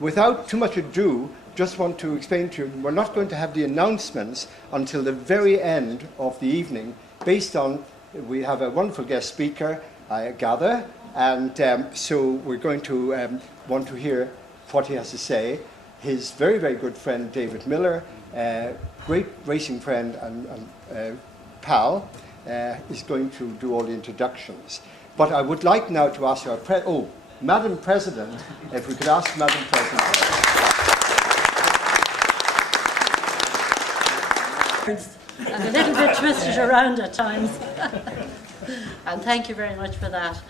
without too much ado, just want to explain to you, we're not going to have the announcements until the very end of the evening, based on, we have a wonderful guest speaker, I gather, and so we're going to want to hear what he has to say. His very, very good friend, David Miller, great racing friend and pal, is going to do all the introductions. But I would like now to ask our Madam President, if we could ask Madam President. And a little bit twisted around at times. And thank you very much for that.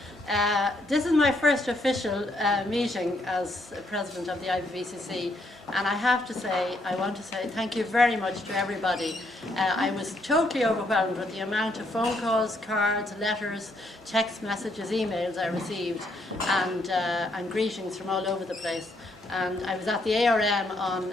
This is my first official meeting as president of the IVVCC, and I want to say thank you very much to everybody. I was totally overwhelmed with the amount of phone calls, cards, letters, text messages, emails I received, and greetings from all over the place. And I was at the ARM on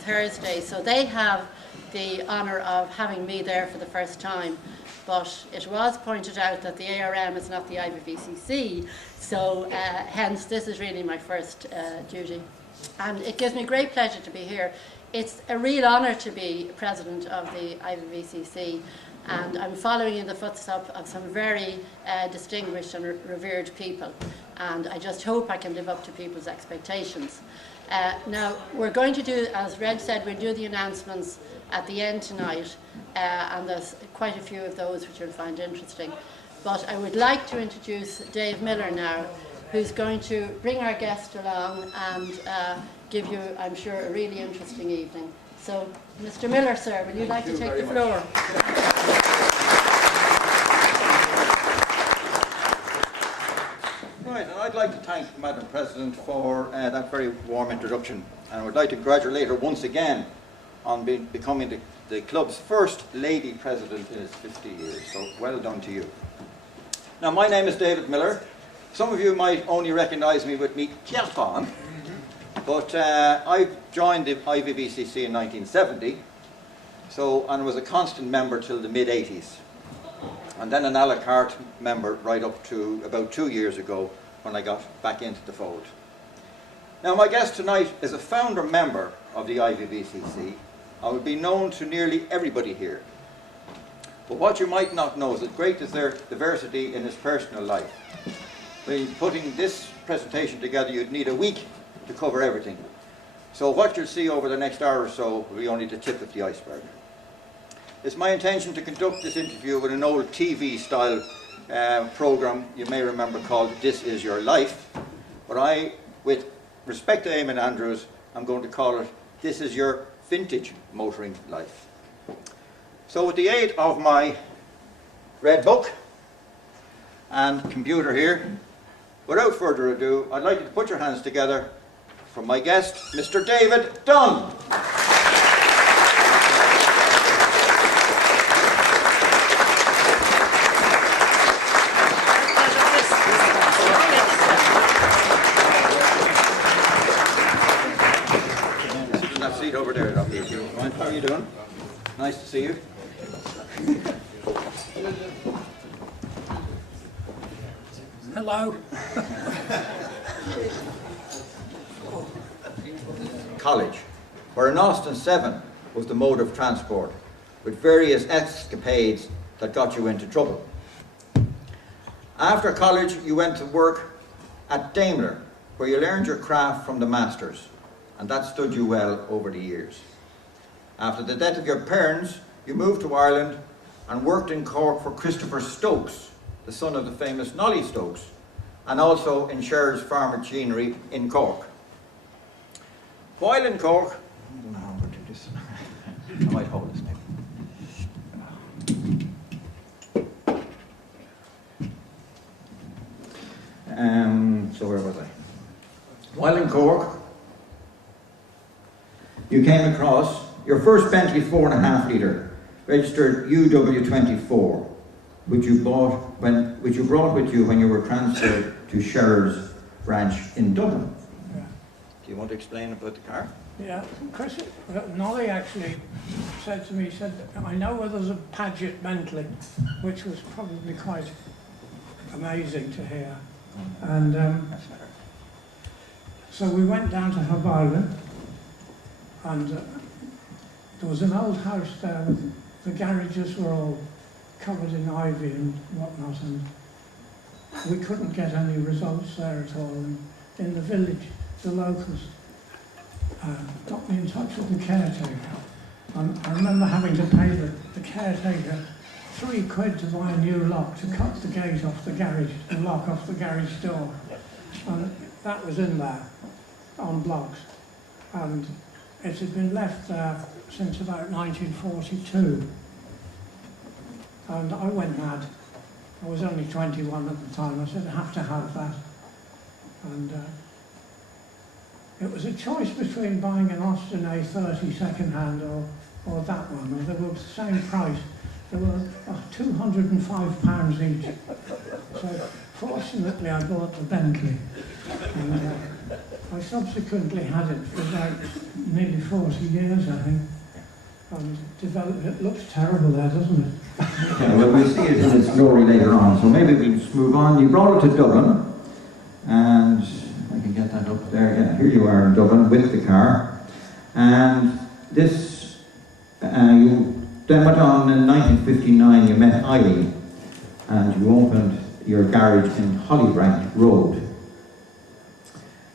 Thursday, so they have the honour of having me there for the first time. But it was pointed out that the ARM is not the IVVCC, so hence this is really my first duty. And it gives me great pleasure to be here. It's a real honour to be president of the IVVCC, and I'm following in the footsteps of some very distinguished and revered people, and I just hope I can live up to people's expectations. Now, we're going to do, as Reg said, we'll do the announcements at the end tonight, and there's quite a few of those which you'll find interesting. But I would like to introduce Dave Miller now, who's going to bring our guest along and give you, I'm sure, a really interesting evening. So, Mr. Miller, sir, would you like to take the floor? Right, and I'd like to thank Madam President for that very warm introduction, and I would like to congratulate her once again on becoming the club's first lady president in its 50 years, so well done to you. Now, my name is David Miller. Some of you might only recognise me with me kilt on, but I joined the IVVCC in 1970, and was a constant member till the mid-80s, and then an a la carte member right up to about 2 years ago when I got back into the fold. Now, my guest tonight is a founder member of the IVVCC. I would be known to nearly everybody here. But what you might not know is that great is their diversity in his personal life. By putting this presentation together, you'd need a week to cover everything. So what you'll see over the next hour or so will be only the tip of the iceberg. It's my intention to conduct this interview with an old TV-style program you may remember called This Is Your Life. But I, with respect to Eamon Andrews, I'm going to call it This Is Your Vintage Motoring Life. So with the aid of my red book and computer here, without further ado, I'd like you to put your hands together for my guest, Mr. David Dunne. Over there, how are you doing? Nice to see you. Hello. College, where in Austin 7 was the mode of transport, with various escapades that got you into trouble. After college, you went to work at Daimler, where you learned your craft from the masters, and that stood you well over the years. After the death of your parents, you moved to Ireland and worked in Cork for Christopher Stokes, the son of the famous Nolly Stokes, and also in Sherr's Farm Machinery in Cork. While in Cork, I don't know how I'm going to do this. I might hold this maybe. So where was I? While in Cork, you came across your first Bentley 4.5 litre, registered UW24, which you brought with you when you were transferred to Sherr's branch in Dublin. Yeah. Do you want to explain about the car? Yeah, Chris, Nolly actually said to me, he said, I know where there's a Paget Bentley, which was probably quite amazing to hear. And So we went down to Hoboken, and there was an old house there. The garages were all covered in ivy and whatnot, and we couldn't get any results there at all. And in the village, the locals got me in touch with the caretaker. And I remember having to pay the caretaker £3 to buy a new lock to cut the gate off the garage, the lock off the garage door. And that was in there on blocks. And it had been left there since about 1942. And I went mad. I was only 21 at the time. I said, I have to have that. And it was a choice between buying an Austin A30 second-hand or that one. And they were the same price. They were £205 each. So fortunately I bought the Bentley. And I subsequently had it for about nearly 40 years, I think. And developed, it looks terrible there, doesn't it? Yeah, well, we'll see it in its glory later on, so maybe we'll just move on. You brought it to Dublin, and I can get that up there. Yeah, here you are in Dublin with the car. And this, you then went on in 1959, you met Eileen, and you opened your garage in Hollybank Road.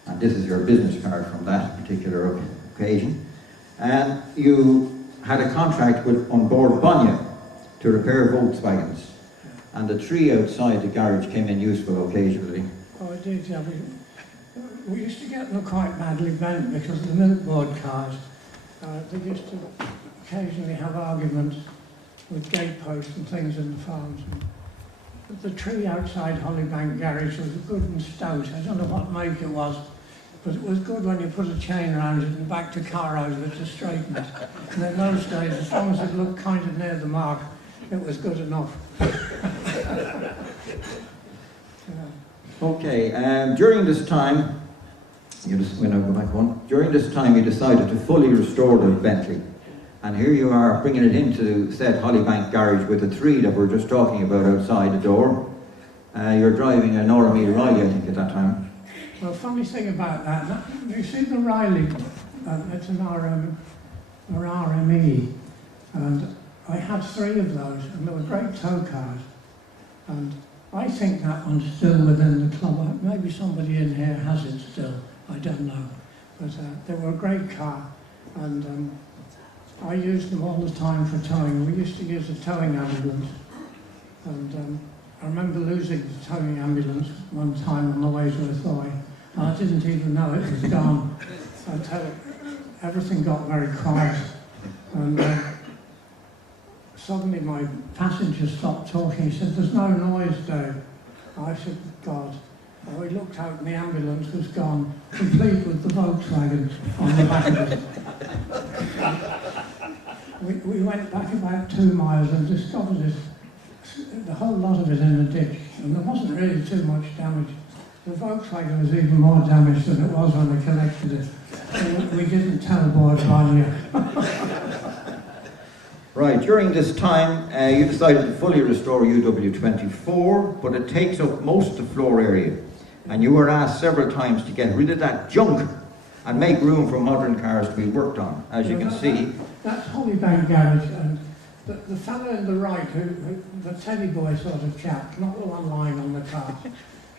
And this is your business card from that particular occasion. And you had a contract with on board Bonya to repair Volkswagens. And the tree outside the garage came in useful occasionally. Oh, I did, yeah. We used to get them quite badly bent because of the milkboard cars. They used to occasionally have arguments with gateposts and things in the farms. But the tree outside Hollybank Garage was good and stout. I don't know what make it was, but it was good when you put a chain around it and backed a car over it to straighten it. And in those days, as long as it looked kind of near the mark, it was good enough. Okay, during this time, during this time you decided to fully restore the Bentley. And here you are bringing it into said Hollybank Garage with the three that we were just talking about outside the door. You're driving a Nora Mead Riley, I think, at that time. Well, funny thing about that, you see the Riley, it's an RME, and I had 3 of those, and they were great tow cars. And I think that one's still within the club. Maybe somebody in here has it still, I don't know. But they were a great car, and I used them all the time for towing. We used to use a towing ambulance, and I remember losing the towing ambulance one time on the way to Athoy. I didn't even know it was gone. Everything got very quiet, and suddenly my passenger stopped talking. He said, "There's no noise, Dave." I said, "God." Well, we looked out and the ambulance was gone, complete with the Volkswagen on the back of it. We went back about 2 miles and discovered it, the whole lot of it in a ditch, and there wasn't really too much damage. The Volkswagen was even more damaged than it was when they collected it. So we didn't tell board Bonya. Right, during this time you decided to fully restore UW24, but it takes up most of the floor area. And you were asked several times to get rid of that junk and make room for modern cars to be worked on, as you can see. That's Hollybank Garage, and the fellow in the right, the teddy boy sort of chap, not the one lying on the car,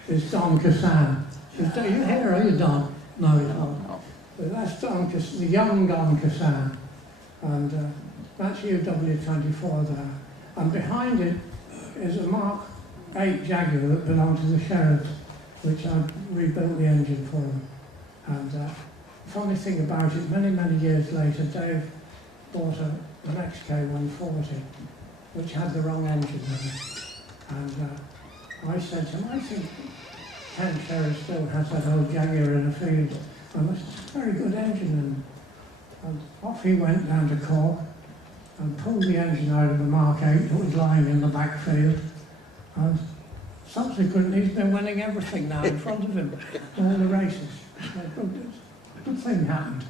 is Don Cassan. Are you here, are you, Don? No, he's not. But that's Don Cassan, the young Don Cassan, and that's UW24 there. And behind it is a Mark 8 Jaguar that belonged to the Sheriffs, which I rebuilt the engine for them. And funny thing about it, many, many years later, Dave bought an XK140, which had the wrong engine in it. And I said to him, I think Ken Sherry still has that old Jaguar in the field, and it's a very good engine. And off he went down to Cork and pulled the engine out of the Mark 8 that was lying in the back field. And subsequently, he's been winning everything now in front of him, all the races. Good thing happened.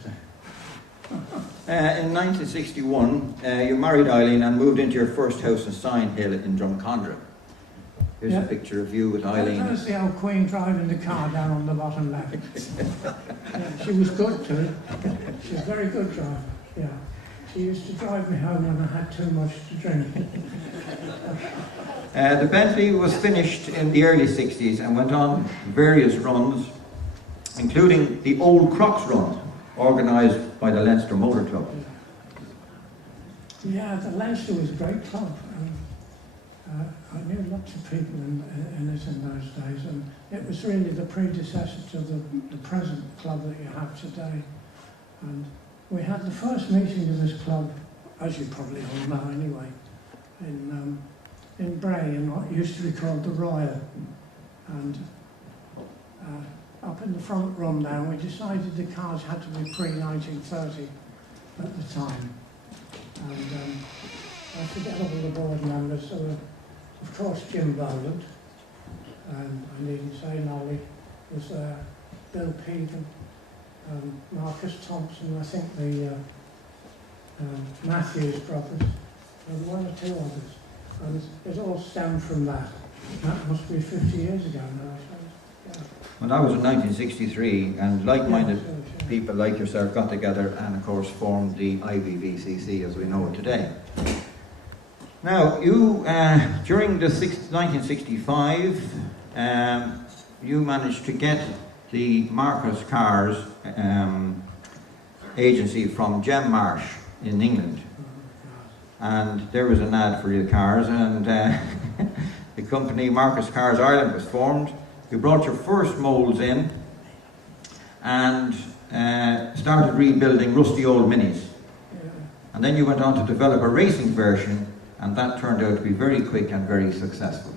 In 1961, you married Eileen and moved into your first house in Sign Hill in Drumcondra. Here's a picture of you with Eileen. There's the old Queen driving the car down on the bottom left. Yeah, she was good too. She was a very good driver. Yeah. She used to drive me home when I had too much to drink. The Bentley was finished in the early 60s and went on various runs, including the Old Crocs Run, organised by the Leinster Motor Club. Yeah, the Leinster was a great club. I knew lots of people in it in those days, and it was really the predecessor to the present club that you have today. And we had the first meeting of this club, as you probably all know anyway, in Bray, in what used to be called the Royal. And up in the front room now, we decided the cars had to be pre-1930 at the time. And I forget all the board members, so of course Jim Boland, and I needn't say Nolly was there, Bill Pegan, Marcus Thompson, I think the Matthews brothers, and one or two others. And it all stemmed from that. That must be 50 years ago now, I suppose. Yeah. Well, that was in 1963, and like-minded people like yourself got together and, of course, formed the IVVCC as we know it today. Now, you, during the 1965, you managed to get the Marcus Cars agency from Gem Marsh in England. And there was an ad for your cars, and the company Marcus Cars Ireland was formed. You brought your first moulds in and started rebuilding rusty old minis. And then you went on to develop a racing version, and that turned out to be very quick and very successful.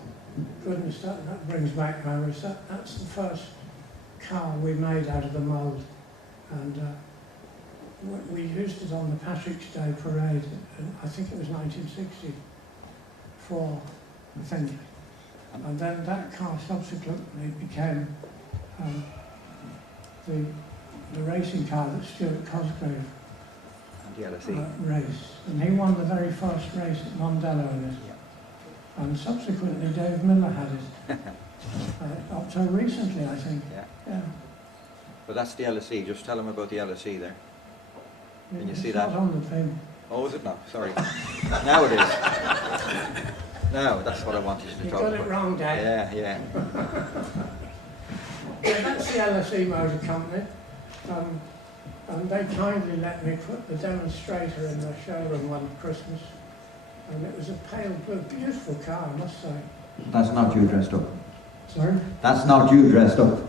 Goodness, that brings back memories. That's the first car we made out of the mould. And we used it on the Patrick's Day parade, and I think it was 1964, I think. And then that car subsequently became the racing car that Stuart Cosgrave raced. And he won the very first race at Mondello in it. Yeah. And subsequently Dave Miller had it. Up till recently, I think. Yeah. But that's the LSE. Just tell them about the LSE there. Can you see that? that? Not on the thing. Oh, is it not? Sorry. Now it is. No, that's what I wanted to talk about. You got it wrong, Dad. Yeah. Yeah, that's the LSE Motor Company. And they kindly let me put the demonstrator in their showroom one Christmas. And it was a pale blue, beautiful car, I must say. That's not you dressed up. Sorry? That's not you dressed up.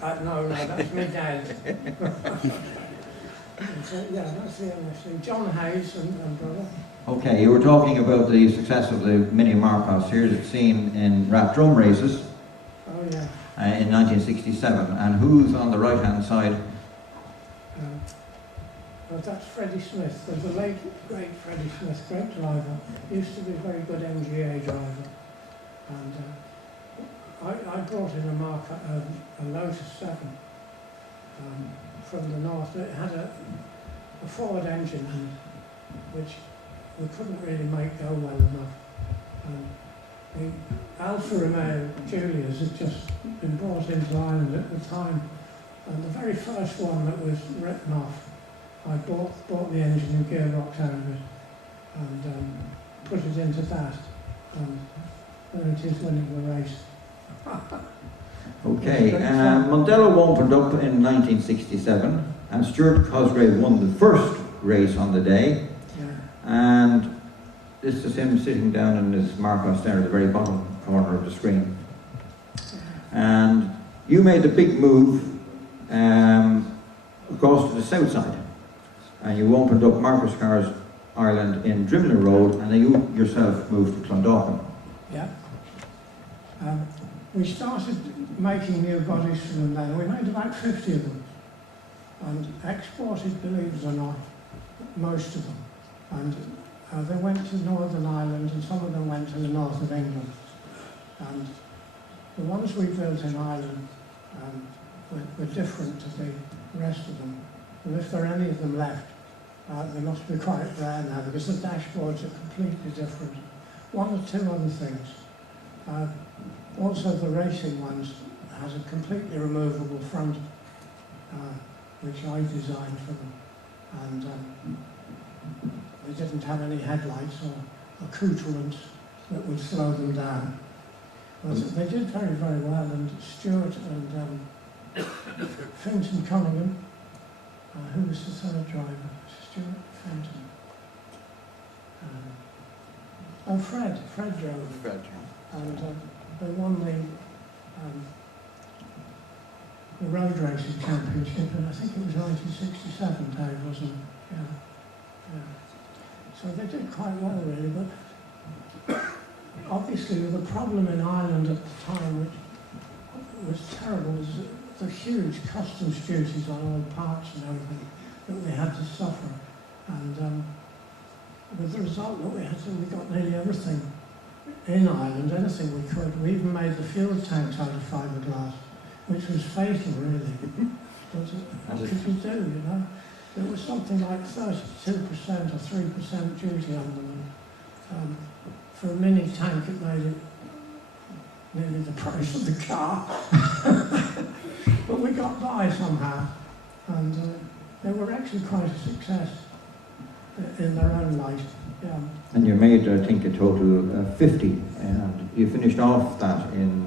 No, that's me, Dad. So, yeah, that's the LSE. John Hayes and brother. Okay, you were talking about the success of the Mini Marcos. Here's it seen in Rat Drum races. Oh, yeah. In 1967. And who's on the right-hand side? Well, that's Freddie Smith. There's a late, great Freddie Smith, great driver. Used to be a very good MGA driver. And I brought in a Lotus 7 from the north. It had a Ford engine in it, which we couldn't really make go well enough. The Alfa Romeo Julias had just been brought into Ireland at the time, and the very first one that was written off, I bought the engine and gearbox out of it and put it into that, and there it is winning the race. Okay, Mondello opened up in 1967, and Stuart Cosgrave won the first race on the day. Yeah. And this is him sitting down in his Marcos there at the very bottom corner of the screen. And you made the big move across to the south side, and you opened up Marcus Cars Ireland in Drimnagh Road, and then you yourself moved to Clondalkin. Yeah. We started making new bodies for them then. We made about 50 of them and exported, believe it or not, most of them. And they went to Northern Ireland, and some of them went to the north of England. And the ones we built in Ireland were different to the rest of them. And if there are any of them left, they must be quite rare now, because the dashboards are completely different. One or two other things. Also, the racing ones has a completely removable front, which I designed for them, and they didn't have any headlights or accoutrements that would slow them down. But they did very, very well, and Stuart and Finton Cunningham, who was the third driver? Stuart, Finton. Fred drove. Fred. And they won the road racing championship, and I think it was 1967, Dave, wasn't it? Yeah. So they did quite well, really, but obviously the problem in Ireland at the time, which was terrible, was the huge customs duties on all parts and everything that we had to suffer. And with the result that we got nearly everything in Ireland, anything we could. We even made the fuel tanks out of fiberglass, which was fatal, really. But what could you do, you know? There was something like 32% or 3% duty on them. And, for a mini tank, it made it nearly the price of the car. But we got by somehow, and they were actually quite a success in their own right. Yeah. And you made, I think, a total of 50, and you finished off that in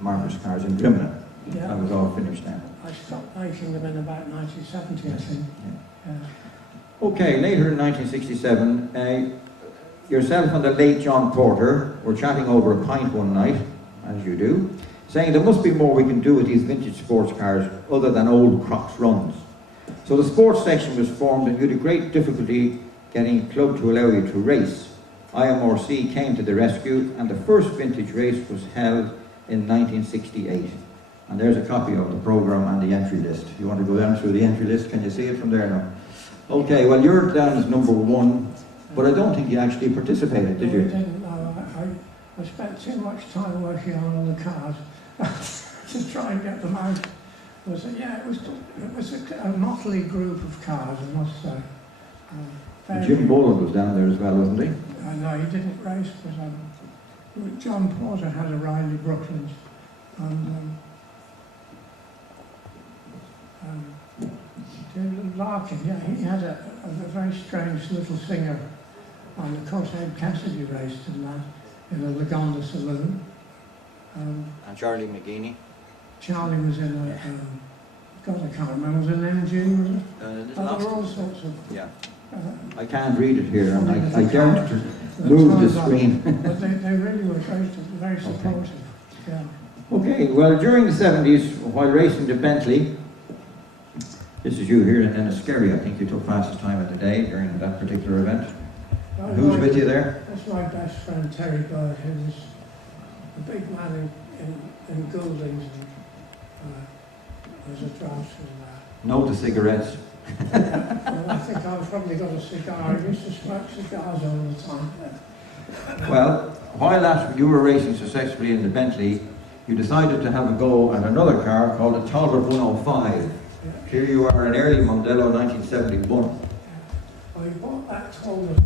Marcus Cars in Plymouth. Yeah. That was all finished now. I stopped making them in about 1970, I think. Yeah. Okay, later in 1967, yourself and the late John Porter were chatting over a pint one night, as you do, saying there must be more we can do with these vintage sports cars other than old Crocs runs. So the sports section was formed, and you had a great difficulty getting a club to allow you to race. IMRC came to the rescue, and the first vintage race was held in 1968. And there's a copy of the programme and the entry list. You want to go down through the entry list? Can you see it from there now? Okay, well, you're down as number 1, but I don't think you actually participated, did you? I didn't, no. I spent too much time working on all the cars to try and get them out. It was a motley group of cars, I must say. Jim Boland was down there as well, wasn't he? No, he didn't race, but John Porter had a Riley Brooklands, and David Larkin, yeah, he had a very strange little singer, and of course Ed Cassidy raced in that, in a Lagonda saloon. And Charlie McGeaney. Charlie was in a, God, I can't remember, was it an MG, was it? There were all sorts of... Yeah. I can't read it here, and I daren't move the screen. But they really were very supportive. Yeah. Okay, well, during the 70s, while racing the Bentley, this is you here in Enniskerry, I think you took fastest time of the day during that particular event. Who's with you there? That's my best friend, Terry Bird, who was a big man in Gouldings, and was a draftsman there. No to cigarettes. Well, I think I've probably got a cigar. I used to smoke cigars all the time. Well, while you were racing successfully in the Bentley, you decided to have a go at another car called a Toller 105. Yeah. Here you are, an early Mondello 1971. I bought that Toller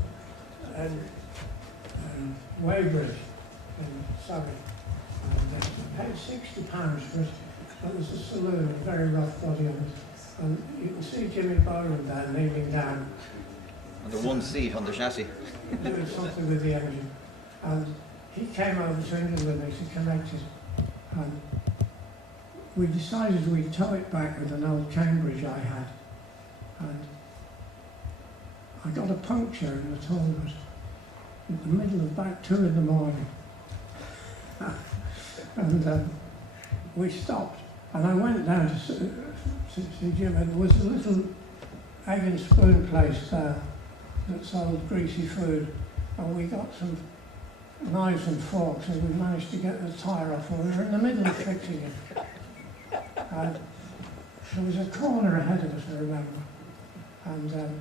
in Weybridge in Surrey. And I paid £60 for it. It was a saloon, a very rough body on it. And you can see Jimmy Boland there kneeling down. And the one seat on the chassis. Doing something with the engine. And he came over to England with me to connect it. And we decided we'd tow it back with an old Cambridge I had. And I got a puncture in the toilet in the middle of about 2 in the morning. And we stopped. And I went down to see Jim, and there was a little egg and spoon place there that sold greasy food, and we got some knives and forks, and we managed to get the tyre off, and we were in the middle of fixing it. And there was a corner ahead of us, I remember, and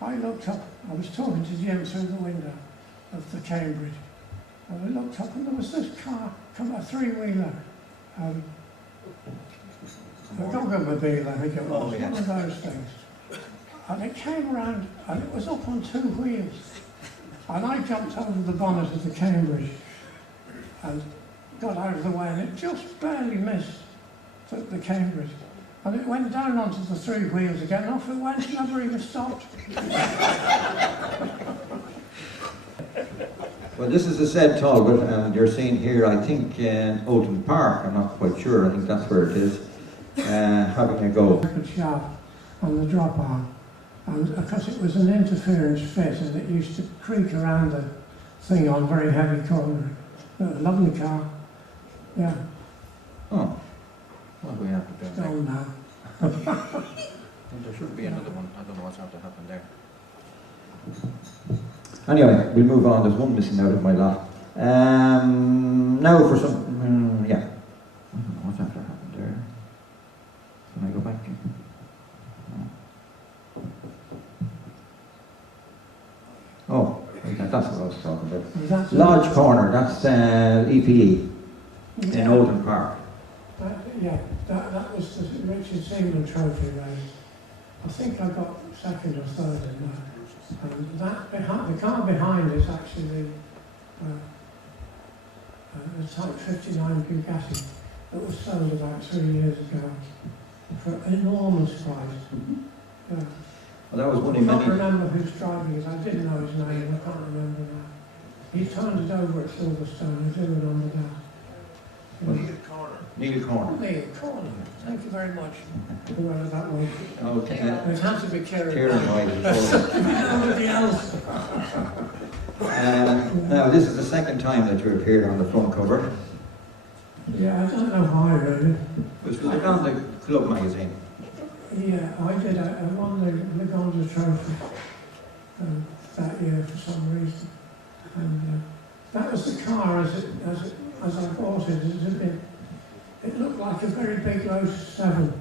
I looked up. I was talking to Jim through the window of the Cambridge, and I looked up, and there was this car, a 3-wheeler, a Goggamobile, I think it was, one of those things. And it came around, and it was up on 2 wheels. And I jumped over the bonnet of the Cambridge, and got out of the way, and it just barely missed the Cambridge. And it went down onto the 3 wheels again, and off it went, never even stopped. Well, this is the said Talbot, and you're seeing here, I think, in Oulton Park, I'm not quite sure, I think that's where it is, having a go. Good shaft on the drop arm, and because it was an interference fit, and it used to creak around the thing on very heavy corner. Lovely car, yeah. Oh, what do we have to do? Oh no. There should be another one, I don't know what's have to happen there. Anyway, we'll move on. There's one missing out of my lot. Now for some, yeah. What's after happened there? Can I go back? Oh, okay, that's what I was talking about. Lodge Corner, that's EPE in Oulton Park. Yeah, that was the Richard Seaman Trophy race. I think I got second or third in that. And the car behind is actually the Type 59 Bugatti that was sold about 3 years ago for an enormous price. Yeah. Well, that was one I of can't many. remember who's driving it. I didn't know his name. I can't remember now. He turned it over at Silverstone. I do remember that. Neil Corner. Neil Corner. Thank you very much. Whoever that was. Okay. It has to be Kieran. Kieran White. Nobody else. Now, this is the second time that you appeared on the front cover. Yeah, I don't know why really. Was it on the Club magazine? Yeah, I did. I won the Gonda Trophy that year for some reason. And that was the car as I bought it. It looked like a very big Lotus 7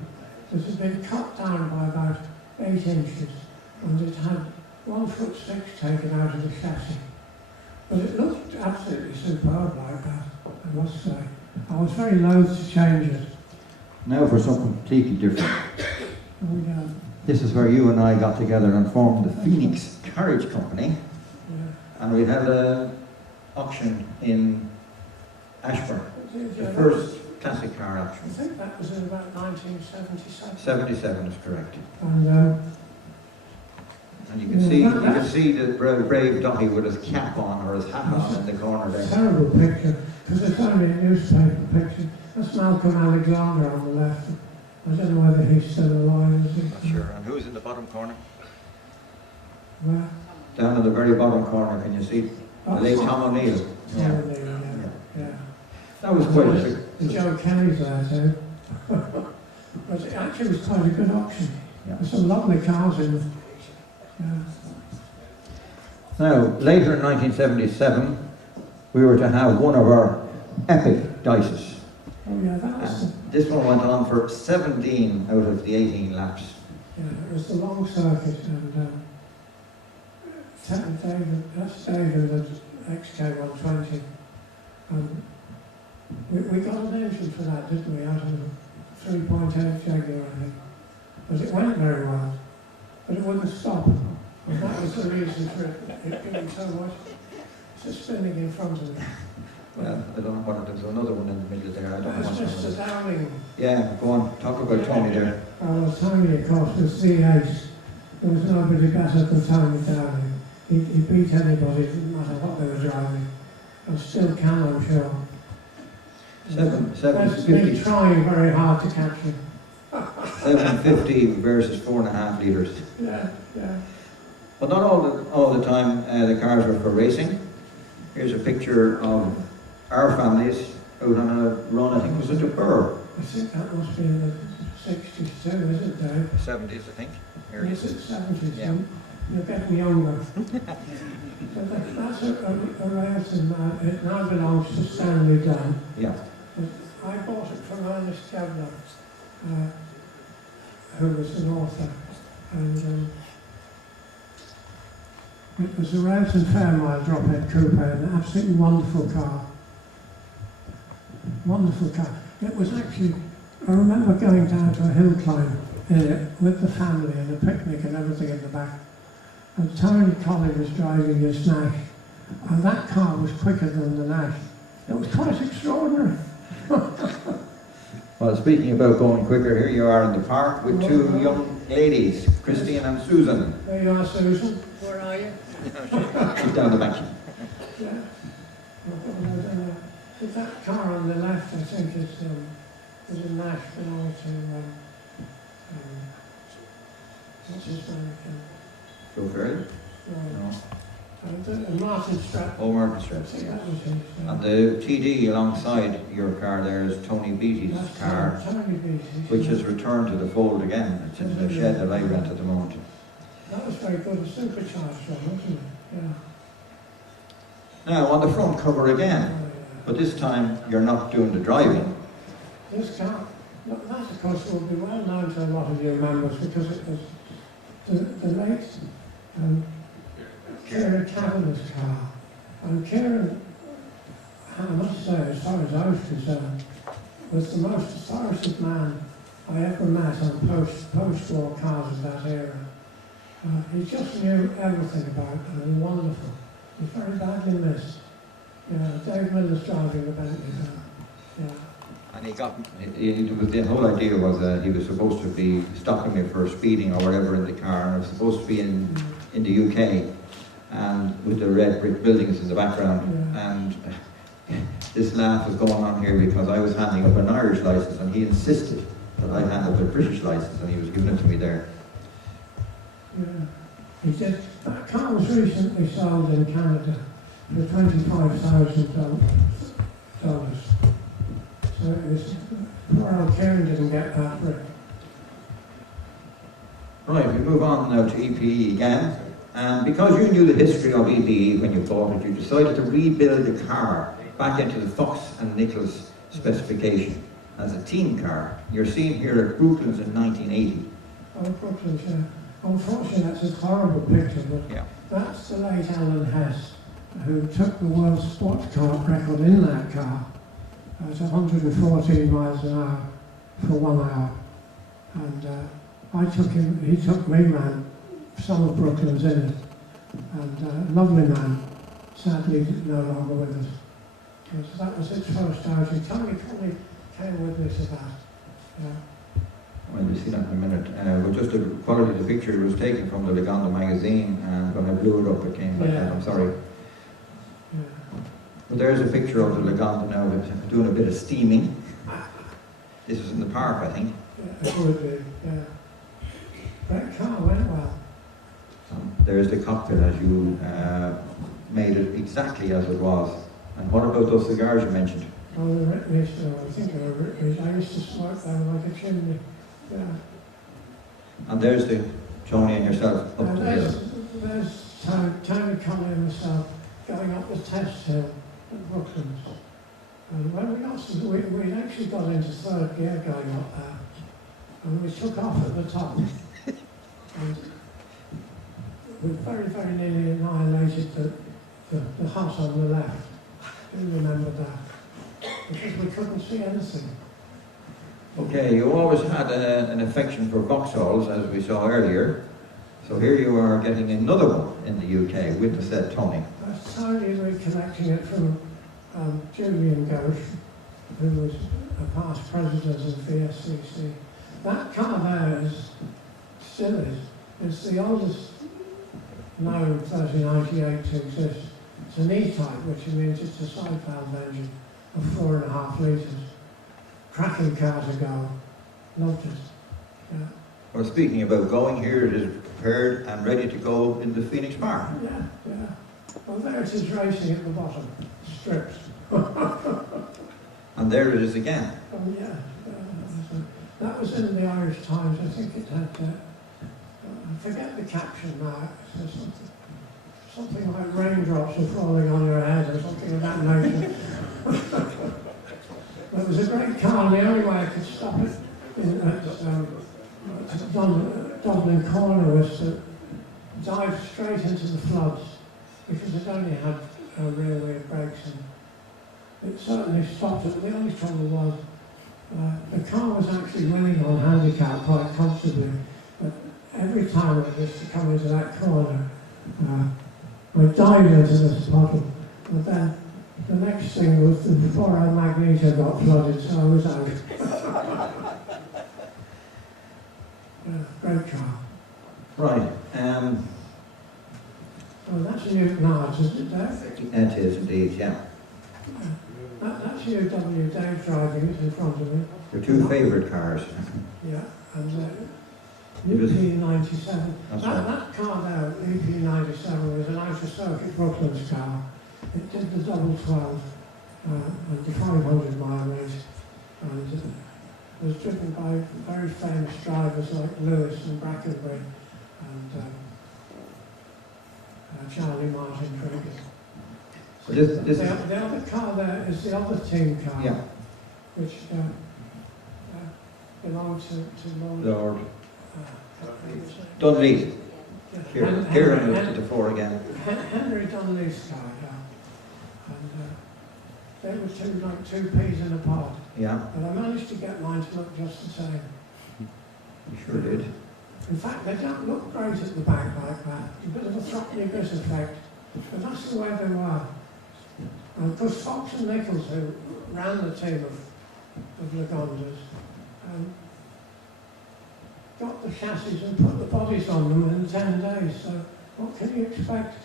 that had been cut down by about 8 inches, and it had 1 foot 6 taken out of the chassis. But it looked absolutely superb like that, I must say. I was very loath to change it. Now for something completely different. And, This is where you and I got together and formed the Phoenix Carriage Company, yeah. and we had an auction in Ashburn, the Yeah, first classic car I auction. think that was in about 1977. 77 is correct. And And you can see the brave Donny with his cap on or his hat on in the corner there. terrible picture, because it's only a newspaper picture. That's Malcolm Alexander on the left. I don't know whether he's still alive, is he? Not sure. And who's in the bottom corner? Where? Down in the very bottom corner, can you see? The late Tom O'Neill. Yeah. Yeah. Yeah. That was quite a And Joe Kelly's there too. But it actually was quite a good auction. Yeah. There's some lovely cars in it. Yeah. Now, later in 1977, we were to have one of our epic dices. Oh yeah, that was the, This one went on for 17 out of the 18 laps. yeah, it was the long circuit, and David, that's David at XK120. We got an engine for that, didn't we, out of a 3.8 Jaguar, I think. But it went very well, but it wouldn't stop. And that was the reason for it giving so much. It's just spinning in front of me. Well, I don't know what it is. Another one in the middle there. I don't know It's what just it a is. Downing. Yeah, go on. Talk about Tony there. Well, Tony, of course, was V8. There was nobody better than Tony Downing. He beat anybody, it didn't matter what they were driving. And still can, I'm sure. Been 750. trying very hard to catch him. 750 versus 4.5 litres. Yeah, yeah. But not all the time the cars were for racing. Here's a picture of our families out on a run. I think it was into Burr. I think that must be in the 60s too, is it, Dave? 70s, I think. Here it Is is. it 70s? Yeah. You're getting younger. So that's a rare. It now belongs to Stanley Dunne. Yeah. I bought it from Ernest Gebler, who was an author, and it was a Rowton Fairmile drop-head coupe, an absolutely wonderful car. Wonderful car. It was actually, I remember going down to a hill climb in it with the family and a picnic and everything in the back. And Tony Colley was driving his Nash, and that car was quicker than the Nash. It was quite extraordinary. Well, speaking about going quicker, here you are in the park with two young ladies, Christine and Susan. There you are, Susan. Where are you? She's down the back. Yeah. With that car on the left, I think is a Nash belonging to what's his name? Go Fairley? No. No. Martin Strapp. Oh, Martin Strapp, I think yeah. that was his. And the TD alongside your car there is Tony Beattie's That's car, Tony Beattie's, which yeah. has returned to the fold again. It's in the shed that I rent at the moment. That was very good, a supercharged one, wasn't it? Yeah. Now, on the front cover again, but this time you're not doing the driving. This car, that of course will be well known to a lot of your members because it was the late Kieran Kavanagh's car. And Kieran, I must say, as far as I was concerned, was the most authoritative man I ever met on post-war cars of that era. He just knew everything about them, and wonderful. He was very badly missed. Dave Miller's driving the Bentley car. Yeah. And the whole idea was that he was supposed to be stopping me for speeding or whatever in the car, and I was supposed to be in the UK, and with the red brick buildings in the background, Yeah. and this laugh was going on here because I was handing up an Irish license, and he insisted that I hand up a British license, and he was giving it to me there. Yeah. He said, that car was recently sold in Canada for $25,000. So it was, poor old Kieran didn't get that brick. Right, we move on now to EPE again. And because you knew the history of EPE when you bought it, you decided to rebuild the car back into the Fox and Nichols specification as a team car. You're seen here at Brooklands in 1980. Oh, Brooklands, yeah. Unfortunately, that's a horrible picture, but Yeah. that's the late Alan Hess, who took the world sports car record in that car at 114 miles an hour for 1 hour. And he took me round some of Brooklands in it. And a lovely man, sadly no longer with us. Because that was its first outing. Tony probably came with me to that. Yeah. Well, we'll see that in a minute. But just the quality of the picture was taken from the Legonda magazine, and when I blew it up, it came like that. I'm sorry. Yeah. But there's a picture of the Legonda now doing a bit of steaming. This was in the park, I think. Yeah, it would be, yeah. That car went well. There's the cockpit as you made it exactly as it was. And what about those cigars you mentioned? Oh, the Ritneys, I think they were Ritneys. I used to smoke them like a chimney. Yeah. And there's the Tony and yourself up the hill. There's Tony Conley and myself going up the test hill at Brooklands. And when we got to, we actually got into third gear going up there. And we took off at the top. And we very, very nearly annihilated the hut on the left. Do you remember that? Because we couldn't see anything. Okay, you always had an affection for Vauxhalls, as we saw earlier. So here you are getting another one in the UK with the said Tony. I was totally recollecting it from Julian Ghosh, who was a past president of VSCC. That car there still is. It's the oldest known 3098 to exist. It's an E-type, which means it's a side-valve engine of 4.5 litres. Cracking car to go. Loved it. Yeah. Well, speaking about going, here it is prepared and ready to go in the Phoenix Park. Yeah, yeah. Well, there it is racing at the bottom. Strips. And there it is again. Oh, yeah. That was in the Irish Times. I think it had, I forget the caption now. It says something like raindrops are falling on your head or something of that nature. It was a great car, and the only way I could stop it at Dublin Corner was to dive straight into the floods, because it only had rear wheel brakes, and it certainly stopped it. The only trouble was the car was actually winning on handicap quite comfortably, but every time I used to come into that corner, I dived into this bottom, but then The next thing was that before our magnesia got flooded, so I was out. Great car. Right. Oh, that's a Newton-Ards, isn't it, Dave? It is indeed, yeah. That's UW Dave driving it in front of me. Your two favourite cars. Yeah, and It was- EP97. That's That, right. that car there, EP97, was an outer circuit Brooklands car. It did the double 12 and the 500 mile race, and was driven by very famous drivers like Lewis and Brackenbury and Charlie Martin Trigger. So this is, The other car there is the other team car, yeah, which belonged to Lord. Lord Uh, Dunleith. Here, Hen- here Henry- and to the fore again. Henry Dunleith's car, and they were two peas in a pod. Yeah, But I managed to get mine to look just the same. you sure did. In fact, they don't look great at the back like that. A bit of a Throckney bit effect, but that's the way they were. And of course, Fox and Nichols, who ran the team of Lagondas, got the chassis and put the bodies on them in 10 days. So what can you expect?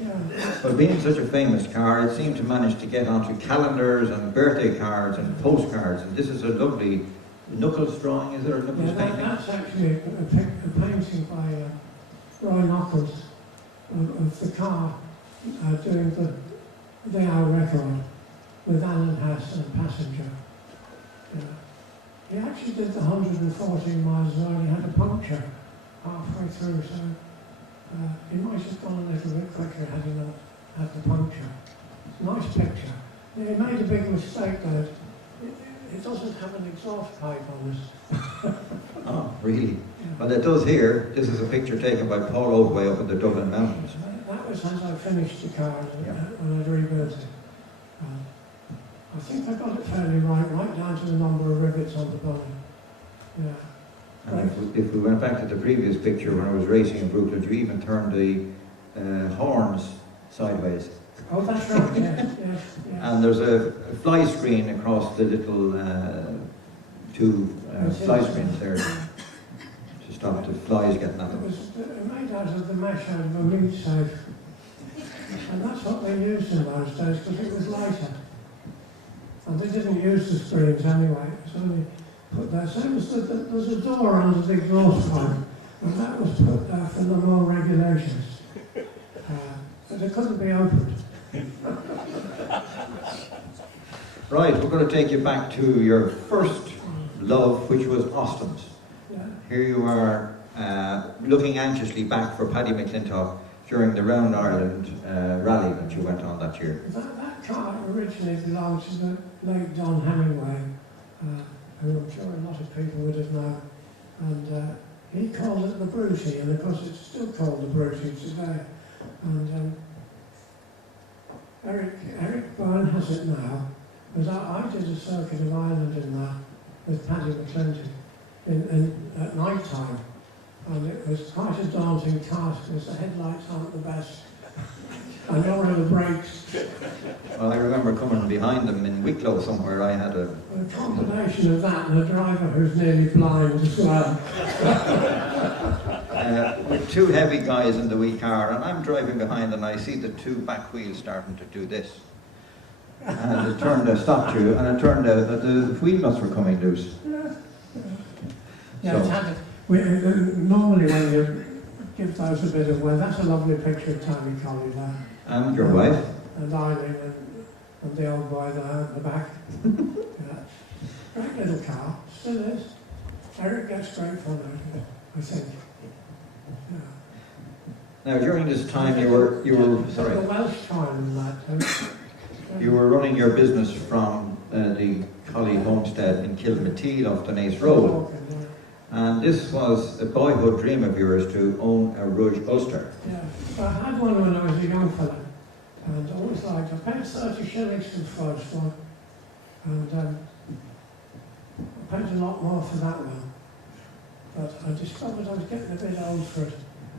Yeah. But being such a famous car, it seemed to manage to get onto calendars and birthday cards and postcards, and this is a lovely Knuckles drawing, is it, or Knuckles Yeah, painting? that's actually a painting by Roy Knuckles of the car doing the hour record with Alan Hass and Passenger. He actually did the 114 miles and only had a puncture halfway through, so he might have gone a little bit quicker had he not had the puncture. Nice picture. He made a big mistake though. It doesn't have an exhaust pipe on it. Oh, really? Well, it does here. This is a picture taken by Paul Oldway up in the Dublin Mountains. That was as I finished the car when I'd rebuilt it. I think I got it fairly right down to the number of rivets on the bonnet. Yeah. And if we went back to the previous picture when I was racing in Brooklyn, you even turned the horns sideways. Oh, that's right, yes. And there's a fly screen across the little two fly screens there to stop the flies getting at It them. was made out of the mesh out of a meat safe. And that's what they used in those days because it was lighter. And they didn't use the screens anyway. It was only put there. So there's a door under the exhaust pipe, and that was put there for the more regulations. But it couldn't be opened. Right, we're going to take you back to your first love, which was Austin's. Yeah. Here you are looking anxiously back for Paddy McClintock during the Round Ireland rally that you went on that year. That car originally belonged to the late Don Hemingway, who I'm sure a lot of people would have known. And he called it the Brucie, and of course it's still called the Brucie today. And Eric Byrne has it now, but I did a circuit of Ireland in that with Paddy McClintock at night time. And it was quite a daunting task because the headlights aren't the best. And nor are the brakes. Well, I remember coming behind them in Wicklow somewhere. I had a combination of that and a driver who's nearly blind as well. with two heavy guys in the wee car, and I'm driving behind, and I see the two back wheels starting to do this. And it turned, I stopped you, and it turned out that the wheel nuts were coming loose. Yeah, So- it's had normally when you give those a bit of wear, that's a lovely picture of Tammy Colley there. And your wife? And Eileen and the old boy there at the back. Yeah. Great little car, still is. Eric gets great fun out of it, I think. Yeah. Now, during this time, you were sorry, The Welsh time in that too. you were running your business from the Colley homestead in Kilmateed off the Nace Road. And this was a boyhood dream of yours to own a Rouge Ulster. Yeah, well, I had one when I was a young fella, and I always liked it. I paid 30 shillings for the first one, and I paid a lot more for that one. But I discovered I was getting a bit old for it,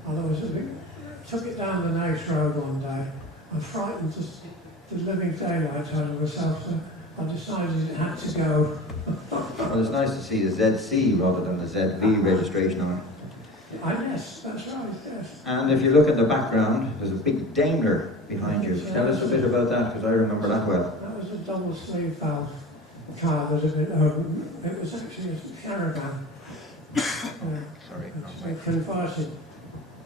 and I took it down the Nace Road one day. I frightened the living daylights out of myself, so I decided it had to go. Well, it's nice to see the ZC rather than the ZV registration on it. Yes, that's right, yes. And if you look in the background, there's a big Daimler behind you. Tell us a bit about that, because I remember that well. That was a double sleeve valve car that had been open. It was actually a caravan. Sorry. It's converted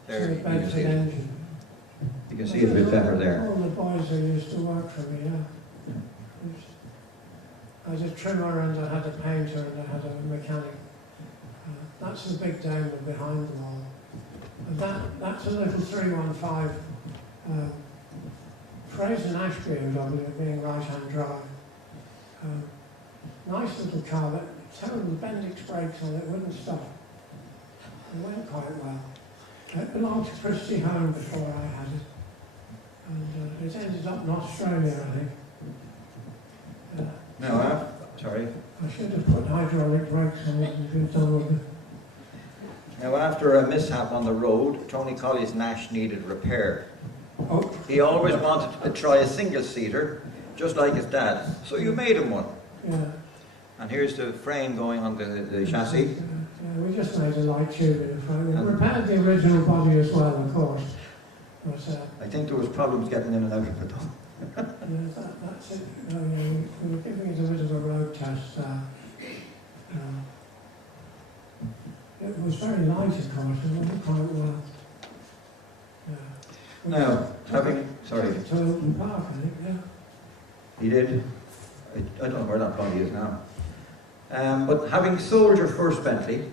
There, to a you can see Bedford it. engine. You can see it a bit better there. All the boys who used to work for me, yeah. I had a trimmer and I had a painter and I had a mechanic. That's the big Daimler behind them all. And that's a little 315 Fraser Nash BMW being right-hand drive. Nice little car, but terrible Bendix brakes on it, wouldn't stop. It went quite well. It belonged to Christie Home before I had it. And it ended up in Australia, I think. No, sorry. I should have put hydraulic brakes on it and been done with it. Now, after a mishap on the road, Tony Colley's Nash needed repair. Oh, He always wanted to try a single-seater, just like his dad. So you made him one. yeah. And here's the frame going on the chassis. Yeah, we just made a light tube in the front. We repaired the original body as well, of course. But, I think there was problems getting in and out of it though. yeah, that's it. Yeah, we were giving it a bit of a road test. It was very light, of course. It went quite well. Yeah. We Now, having, took sorry, it to Open Park, I think, yeah. he did. I don't know where that body is now. But having sold your first Bentley,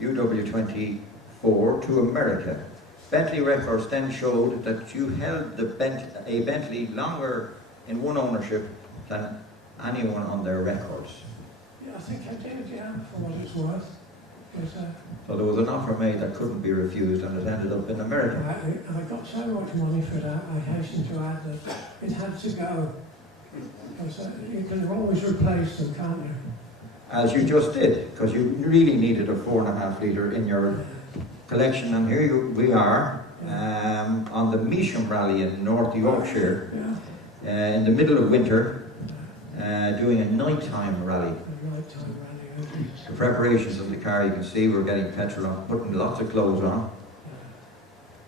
Yeah. UW24, to America, Bentley records then showed that you held a Bentley longer in one ownership than anyone on their records. Yeah, I think I did, yeah, for what it's worth. But, So there was an offer made that couldn't be refused, and it ended up in America. I got so much money for that, I hasten to add that it had to go. Because you can always replace them, can't you? As you just did, because you really needed a 4.5 litre in your collection, and here we are on the Measham Rally in North Yorkshire, Yeah. in the middle of winter, doing a nighttime rally. The nighttime rally. The preparations of the car, you can see we're getting petrol on, putting lots of clothes on,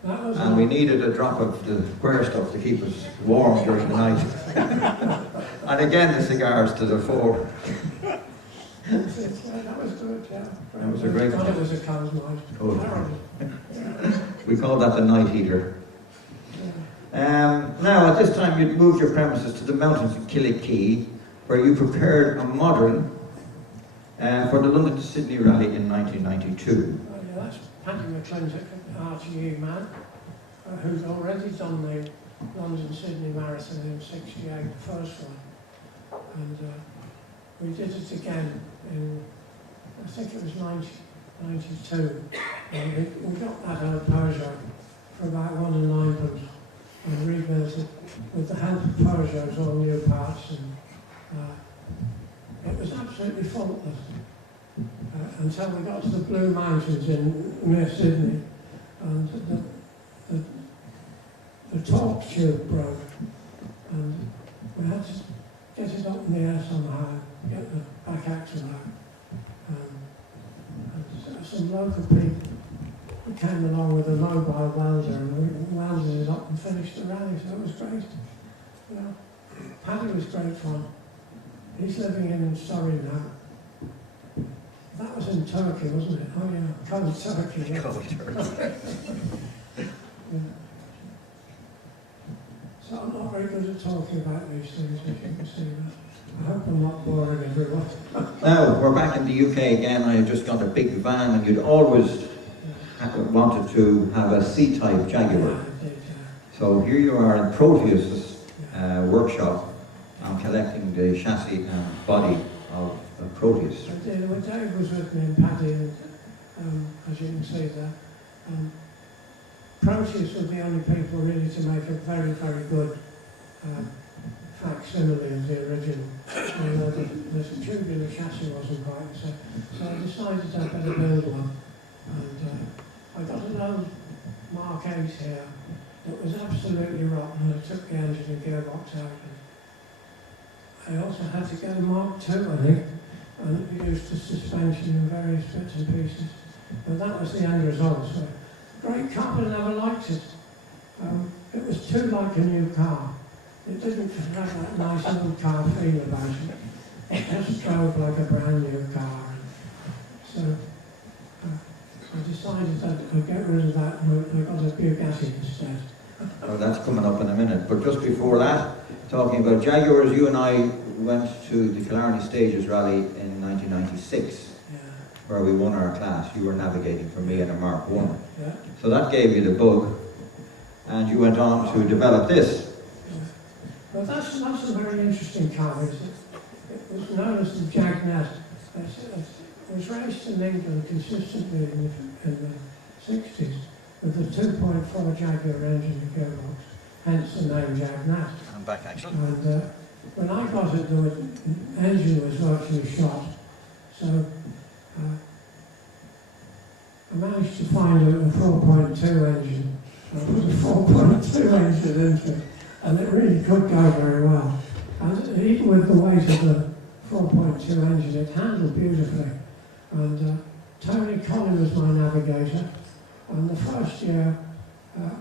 That was and we needed a drop of the square stuff to keep us warm during the night. And again the cigars to the fore. that was good, yeah. That was a great God, one. it was a cold night. Oh. Terrible. We call that the night heater. Now, at this time, you'd moved your premises to the mountains of Killikee, where you prepared a modern for the London to Sydney Rally in 1992. Oh, yeah, that's Paddy McClintock, RTE man, who's already done the London-Sydney Marathon in '68, the first one. And we did it again in, I think it was 1992. And we got that old Peugeot for about 1 and 9pence and rebuilt it with the help of Peugeot's all new parts. And it was absolutely faultless until we got to the Blue Mountains near Sydney, and the torque tube broke, and we had to get it up in the air somehow, get the back axle out. And some local people came along with a mobile welder, and we welded it up and finished the rally, so it was great. You know, Paddy was great fun. He's living in Surrey now. That was in Turkey, wasn't it? Oh yeah, cold Turkey. Yeah. Cold Turkey. Yeah. So I'm not very good at talking about these things, as you can see. I hope I'm not boring everyone. Now, we're back in the UK again. I had just got a big van, and you'd always wanted to have a C-type Jaguar. Yeah, I did, So here you are in Proteus's workshop. I'm collecting the chassis and body of Proteus. I did. When Dave was with me and Paddy, and as you can see there, Proteus were the only people really to make a very, very good facsimile of the original. You know, the tubular chassis wasn't quite the same. So I decided I better build one. And I got an old Mark 8 here that was absolutely rotten. I took the engine and gearbox out. I also had to get a Mark II, I think, and it used the suspension and various bits and pieces. But that was the end result. So, great car, but I never liked it. It was too like a new car. It didn't have that nice old car feel about it. It just drove like a brand new car. So I decided that I'd get rid of that and I got a Bugatti instead. Well, that's coming up in a minute. But just before that, talking about Jaguars, you and I went to the Killarney Stages Rally in 1996, where we won our class. You were navigating for me in a Mark 1. Yeah. So that gave you the bug, and you went on to develop this. Well, that's a very interesting car. It was known as the Jagnet. It was raced in England consistently in the 60s with the 2.4 Jaguar engine and gearbox, hence the name Jagnet. I'm back actually. And when I got it, the engine was virtually shot. So I managed to find a 4.2 engine. I put a 4.2 engine into it, and it really could go very well. And even with the weight of the 4.2 engine, it handled beautifully. And Tony Colley was my navigator. And the first year,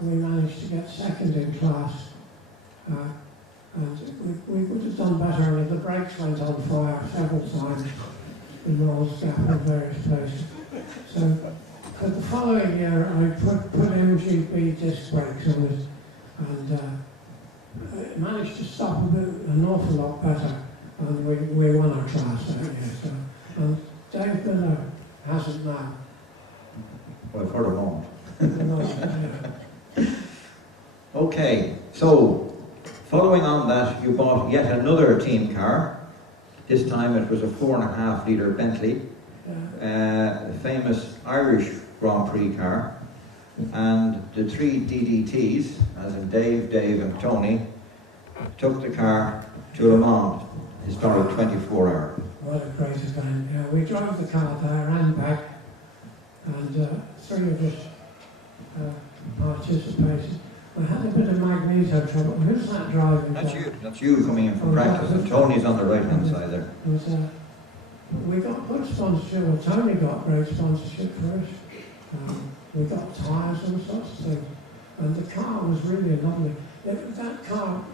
we managed to get second in class. And we would have done better, and the brakes went on fire several times in Rolls Gap and various places. So, for the following year, I put MGB disc brakes on it, and it managed to stop an awful lot better, and we won our class that year. So, and David Dunne hasn't now. Well, for the moment. Okay, so following on that, you bought yet another team car. This time it was a 4.5 litre Bentley, a famous Irish Grand Prix car, and the 3 DDTs, as in Dave and Tony, took the car to Le Mans, historic 24-hour. What a great event. Yeah, we drove the car there and back, and 3 of us participated. I had a bit of magneto trouble. Who's that driving? That's you coming in from practice, and Tony's on the right-hand side there. We got good sponsorship, or Tony got great sponsorship for us. We got tyres and sorts of things. And the car was really lovely. That car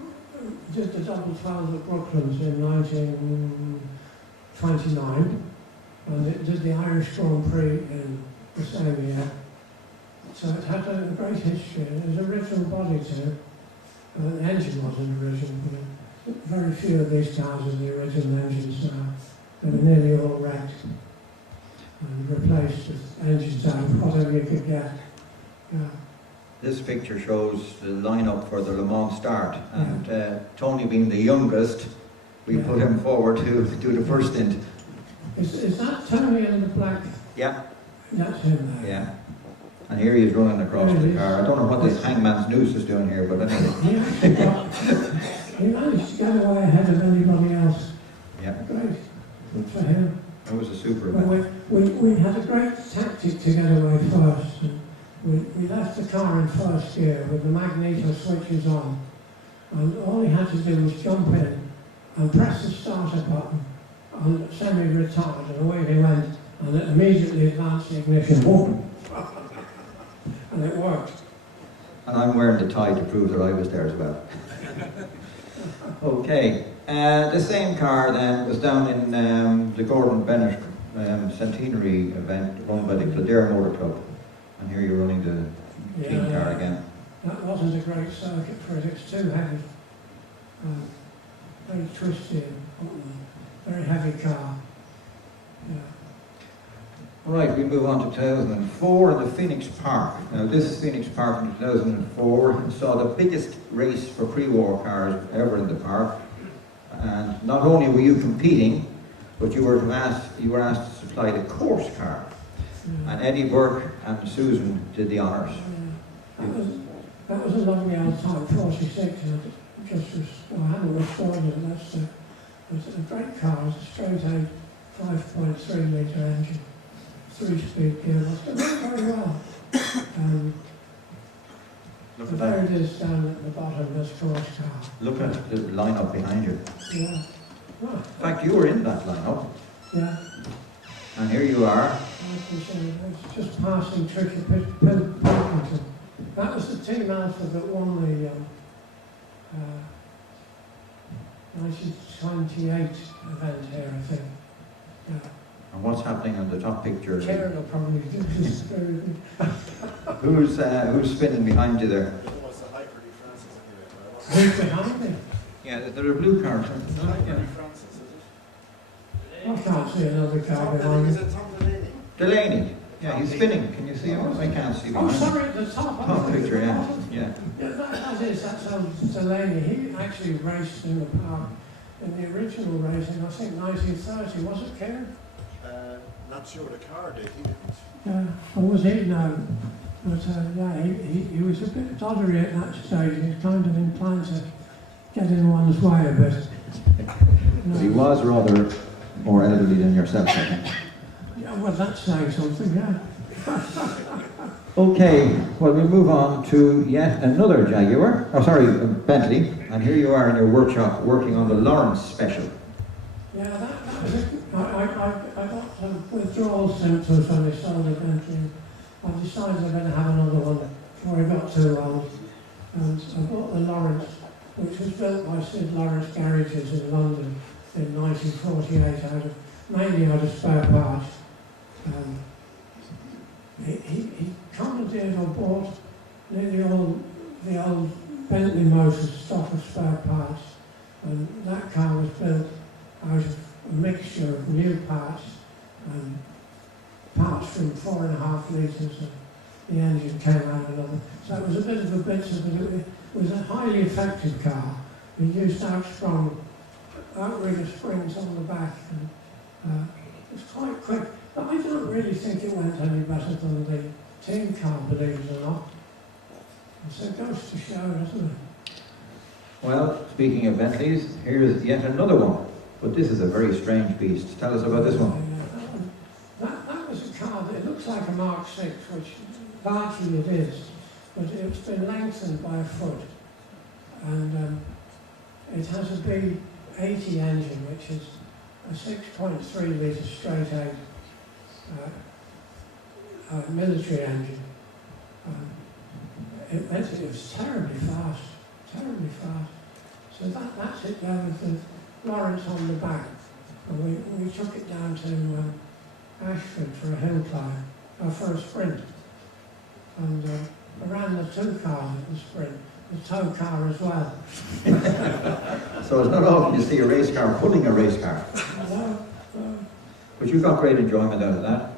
did the double 12 at Brooklands in 1929, and it did the Irish Grand Prix in the same year. So it had a great history. It was original body too. The engine wasn't original, but very few of these cars are the original engines now. They were nearly all wrecked and replaced with engines out of whatever you could get. This picture shows the lineup for the Le Mans start, and Tony being the youngest, we put him forward to do the first stint. Is that Tony in the black? Yeah. That's him there. Yeah. And here he is running across the car. I don't know what this hangman's noose is doing here, but anyway. He managed to get away ahead of anybody else. Yeah. Great. Good for him. That was a super Well, event. we had a great tactic to get away first. We left the car in first gear with the magneto switches on. And all he had to do was jump in and press the starter button and semi-retired, and away he went. And it immediately advanced the ignition. Whoa. And it worked. And I'm wearing the tie to prove that I was there as well. Okay, the same car then was down in the Gordon Bennett centenary event run by the Kildare Motor Club. And here you're running the team car again. That wasn't a great circuit for it. It's too heavy. Very twisty and very heavy car. Yeah. Right, we move on to 2004 and the Phoenix Park. Now this Phoenix Park in 2004 saw the biggest race for pre-war cars ever in the park. And not only were you competing, but you were asked to supply the course car. Yeah. And Eddie Burke and Susan did the honours. Yeah. That was a lovely old Type 46. I hadn't restored it. It was a great car. It was a straight-eight 5.3 litre engine. 3-speed gearbox. It worked very well. Look for There that. it is down at the bottom, the sports car. Look at the lineup behind you. Yeah. Right. In fact, you were in that lineup, Yeah. and here you are. It's just passing Tricky Pilkington. That was the Team Alpha that won the 1928 event here, I think. Yeah. And what's happening on the top picture? Karen will probably do this. Who's spinning behind you there? Who's behind me? Yeah, there are blue cars. Yeah. I can't see another car behind me. Delaney. Yeah, he's spinning. Can you see him? I can't see Oh, behind him. sorry, at the top. Top picture, yeah. Yeah. Yeah, that's Delaney. He actually raced in the park in the original racing, I think 1930. Was it, Karen? Not sure the car did, he didn't. Yeah, or was he? No. But yeah, he was a bit doddery at that stage. He was kind of inclined to get in one's way a bit. But he was rather more elderly than yourself, I think. Yeah, well, that's saying something, yeah. Okay, well, we'll move on to yet another Jaguar. Oh, sorry, Bentley. And here you are in your workshop working on the Lawrence Special. Yeah, that was it. I got withdrawal symptoms when I sold the Bentley. I decided I'm going to have another one before I got too old. And I bought the Lawrence, which was built by Sid Lawrence Garages in London in 1948, mainly out of spare parts. He commandeered or bought nearly all the old Bentley Motors stock of spare parts, and that car was built out of a mixture of new parts and parts from 4.5 litres, and the engine came out another. So it was a bit of a bitch, but it was a highly effective car. It used outrigger springs on the back, and it was quite quick. But I don't really think it went any better than the team car, believe it or not. So it goes to show, doesn't it? Well, speaking of Bentleys, here's yet another one. But this is a very strange beast. Tell us about this one. That was a car that it looks like a Mark VI, which largely it is, but it's been lengthened by a foot. And it has a B80 engine, which is a 6.3 litre straight 8 military engine. It was terribly fast, terribly fast. So that's it there with the Lawrence on the back. And we took it down to Ashford for a hill climb, for a sprint. And I ran the 2 cars at the sprint, the tow car as well. So it's not often you see a race car pulling a race car. No. But you got great enjoyment out of that.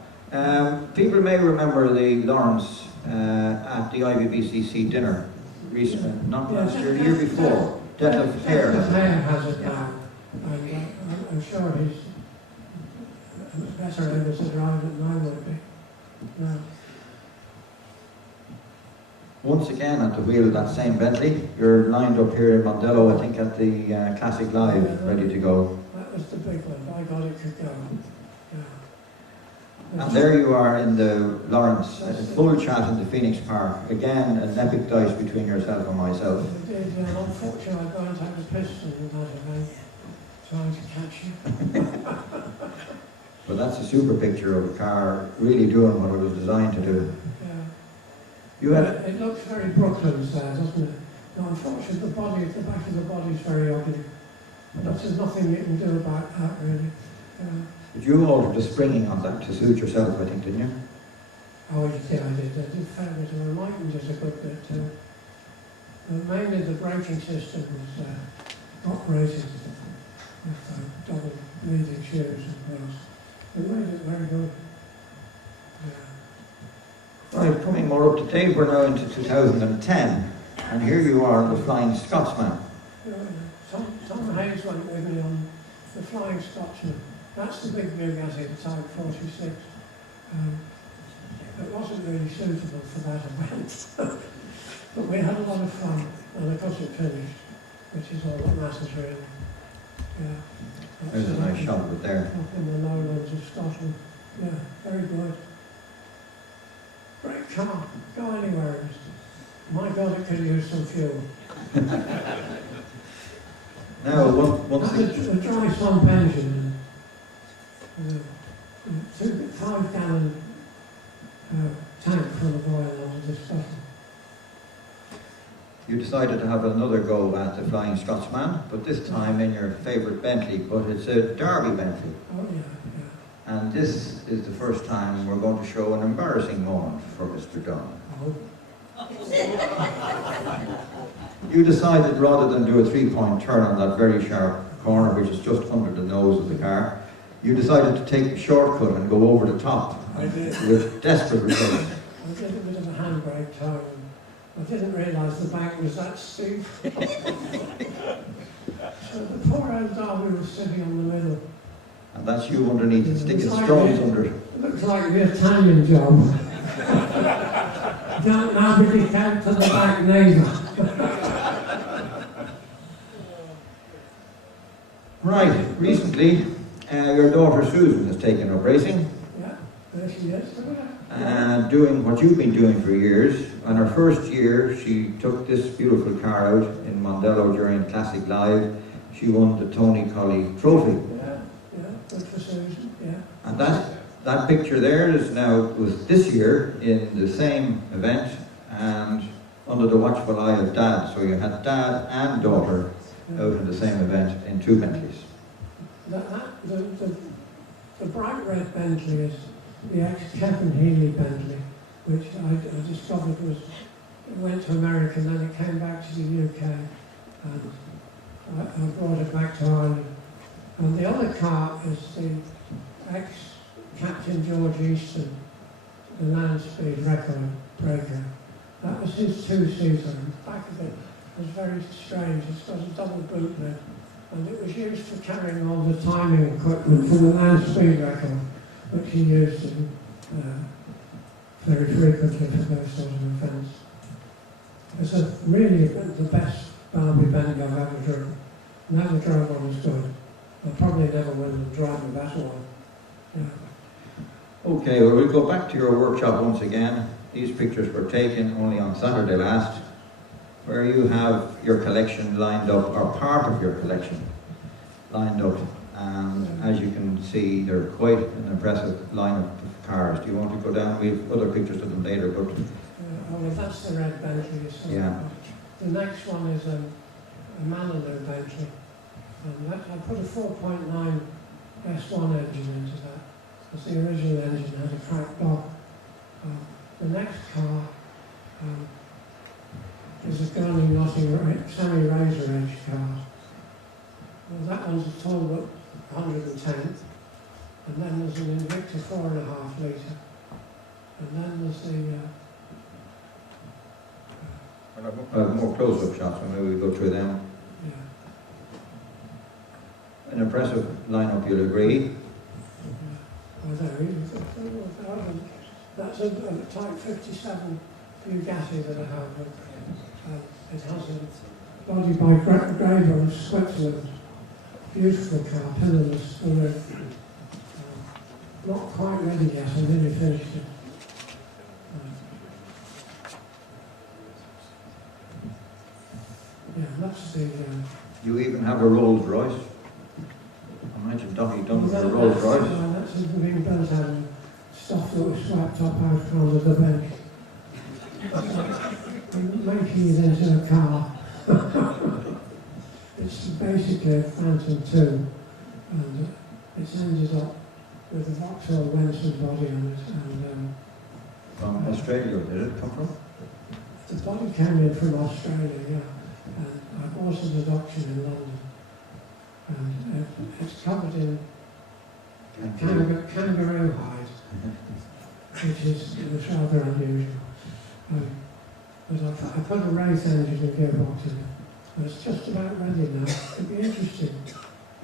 People may remember the Lawrence at the IVBCC dinner recently, not last year, the year before. Death of Hare has it now. And I'm sure he's better able to drive it than I would be. Yeah. Once again at the wheel of that same Bentley. You're lined up here in Mondello, I think, at the Classic Live, ready to go. That was the big one. By God, it could go. Yeah. And there you are in the Lawrence, full chat in the Phoenix Park. Again, an epic dice between yourself and myself. I did, unfortunately, I burnt out the piston in that event, trying to catch you. But that's a super picture of a car really doing what it was designed to do. Yeah. You had It looks very Brooklyn's there, doesn't it? Now, unfortunately, the back of the body is very ugly. But there's nothing you can do about that, really. But you altered the springing on that to suit yourself, I think, didn't you? Oh, yeah, I did. I did fair bit, and I lightened it a good bit too. And mainly the braking system was operated with double leading shoes and things. It made it very good. Yeah. Right, coming more up to date, we're now into 2010. And here you are, the Flying Scotsman. Tom Hayes went with me on the Flying Scotsman. That's the big as in Type 46. It wasn't really suitable for that event. But we had a lot of fun, and of course it finished, which is all that matters really. Yeah. There's a nice shot of it there. Up in the lowlands of Scotland. Yeah, very good. Great car. Go anywhere. My God, it could use some fuel. Now, once That's a dry slump engine. A 5-gallon tank full of oil onto this bottle. you decided to have another go at the Flying Scotsman, but this time in your favourite Bentley, but it's a Derby Bentley. Oh yeah. And this is the first time we're going to show an embarrassing moment for Mr. Dunne. Oh. You decided rather than do a 3-point turn on that very sharp corner, which is just under the nose of the car, you decided to take the shortcut and go over the top I did. with desperate results. I did a bit of a handbrake time. I didn't realise the bank was that steep. So the poor old Derby was sitting on the middle. And that's you underneath, It sticking looks like stones it- under. It looks like the Italian job. Don't nobody count to the back neither. Right, recently your daughter Susan has taken up racing Yeah, there she is. and doing what you've been doing for years. On her first year, she took this beautiful car out in Mondello during Classic Live. She won the Tony Colley Trophy. Yeah, good for Susan, yeah. And that picture there was this year in the same event and under the watchful eye of Dad. So you had Dad and daughter out in the same event in 2 Bentleys. The bright red Bentley is the ex-Kevin Healy Bentley, which I discovered it went to America and then it came back to the UK, and I brought it back to Ireland. And the other car is the ex-Captain George Easton, the land speed record breaker. That was his 2-seater. The back of it was very strange. It's got a double boot lid, and it was used for carrying all the timing equipment for the land speed record, which he used in, very frequently for those sort of events. It's really the best Derby Bentley I've ever driven. Never drove one as good. I'll probably never win the drive a better one. Yeah. Okay, well, we'll go back to your workshop once again. These pictures were taken only on Saturday last, where you have your collection lined up, or part of your collection lined up. And as you can see, they're quite an impressive lineup of cars. Do you want to go down? We have other pictures of them later, but Well, that's the red Bentley. yeah. The next one is a Malibu Bentley. And I put a 4.9 S1 engine into that. Because the original engine had a cracked block. The next car is a Gurney Notting semi-razor edge car. Well, that one's a Talbot 110. And then there's an Invicta 4.5 litre. And then there's the More close-up shots, and maybe we go through them. yeah. An impressive lineup, you'll agree. That's a Type 57 Bugatti that I have. It has a body by Graver of Switzerland. Beautiful car, pillarless, not quite ready yet, I nearly finished it. Yeah, that's the... You even have a Rolls Royce. Imagine Duffy done with a Rolls Royce. That's being built out of stuff that was swept up out from the bench. Making it into a car. It's basically a Phantom 2, and it's ended up with a Vauxhall Wenson body on it. And From Australia, did it come from? the body came in from Australia, yeah. And I bought an adoption in London. And it's covered in kangaroo hide, which is rather unusual. But I put a race engine and gearbox in it. And it's just about ready now. It'll be interesting.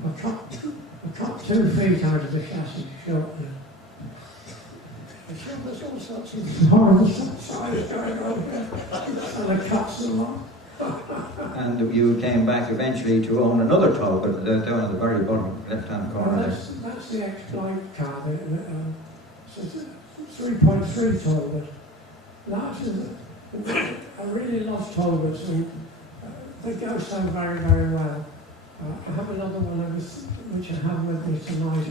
I cut 2 feet out of the chassis shortly. There's all sorts of horrible size going on here. And I cut some off. And you came back eventually to own another Talbot down at the very bottom left-hand corner. Well, that's the ex-Blight car. So it's a 3.3 Talbot. That is I really love Talbots, and they go so very, very well. I have another one which I have with me tonight,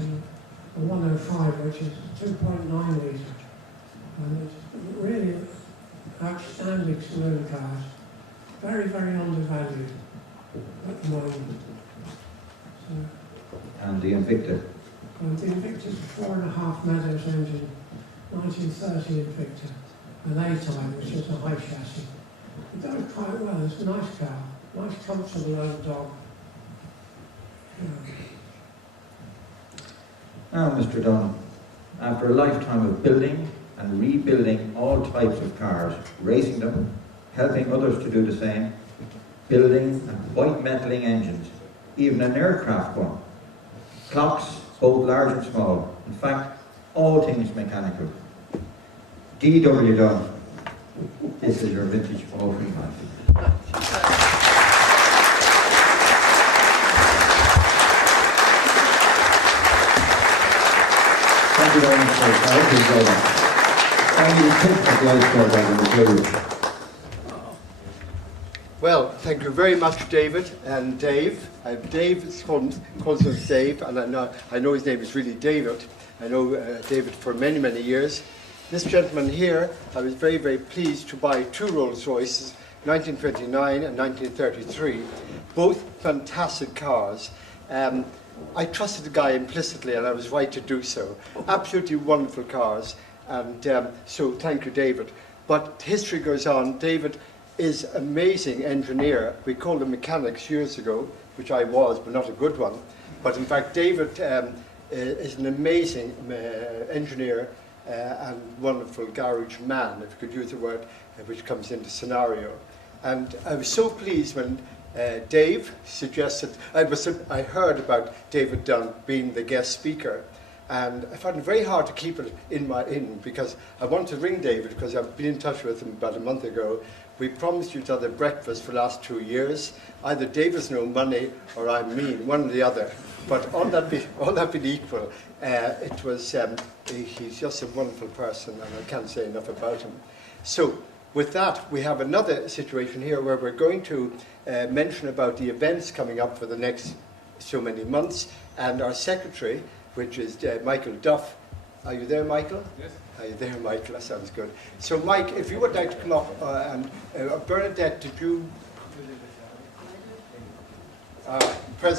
a 105, which is 2.9 litre. And it's really outstanding saloon cars. Very, very undervalued at the moment. So, And the Invicta. and the Invicta's a 4.5 Meadows engine, 1930 Invicta, an A-type, which is a high chassis. It goes quite well. It's a nice car, nice, comfortable old dog. Now, Mr. Dunne, after a lifetime of building and rebuilding all types of cars, racing them, helping others to do the same, building and white metaling engines, even an aircraft one, clocks, both large and small, in fact, all things mechanical. D.W. Dunne, this is your vintage motoring life. Thank you very much, sir. I hope you enjoyed that. And you picked up the iceberg on the material. Well, thank you very much, David and Dave. Dave calls us Dave, and I know his name is really David. I know David for many, many years. This gentleman here, I was very, very pleased to buy 2 Rolls Royces, 1929 and 1933, both fantastic cars. I trusted the guy implicitly, and I was right to do so. Absolutely wonderful cars, and so thank you, David. But history goes on. David is an amazing engineer. We called him mechanics years ago, which I was, but not a good one. But in fact, David is an amazing engineer and wonderful garage man, if you could use the word, which comes into scenario. And I was so pleased when Dave suggested, I heard about David Dunne being the guest speaker, and I found it very hard to keep it in because I wanted to ring David because I've been in touch with him about a month ago. We promised each other breakfast for the last 2 years. Either David's no money or I'm mean, one or the other. But all that being equal, it was he's just a wonderful person, and I can't say enough about him. So with that, we have another situation here where we're going to mention about the events coming up for the next so many months, and our secretary, which is Michael Duff. Are you there, Michael? Yes. Are you there, Michael? That sounds good. So, Mike, if you would like to come up, and Bernadette, did you... President.